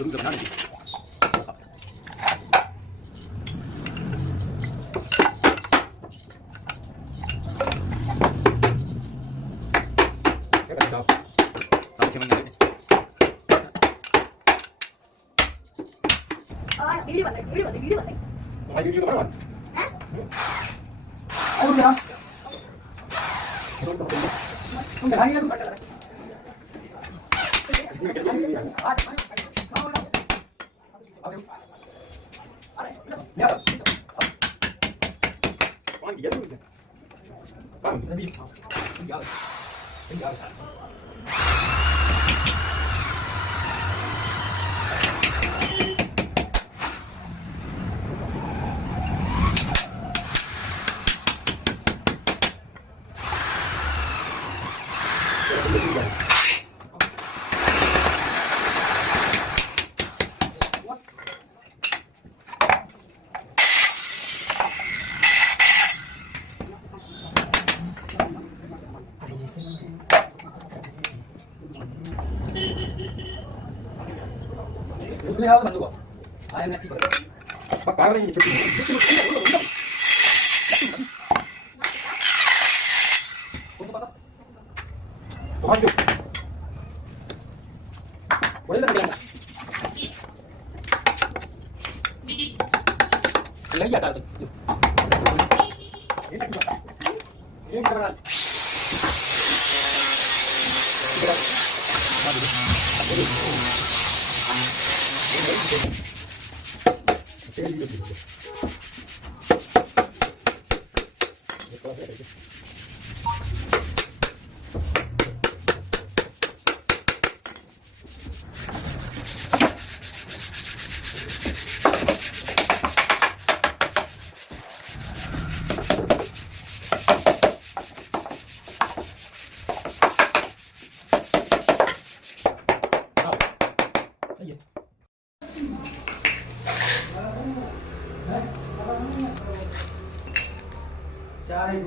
gừng rồi nó này. Cái này đâu? Sao xem anh này? Video bật này. Mày đi đâu rồi? Không được. Không phải không phải. Con gì vậy? Con nó đi. Ini hal bantu kok. Ayam nanti pakai. Pakai ini seperti ini. Lanjut. Boleh tak jalan? Lấy giờ tao. Ini beneran. Cari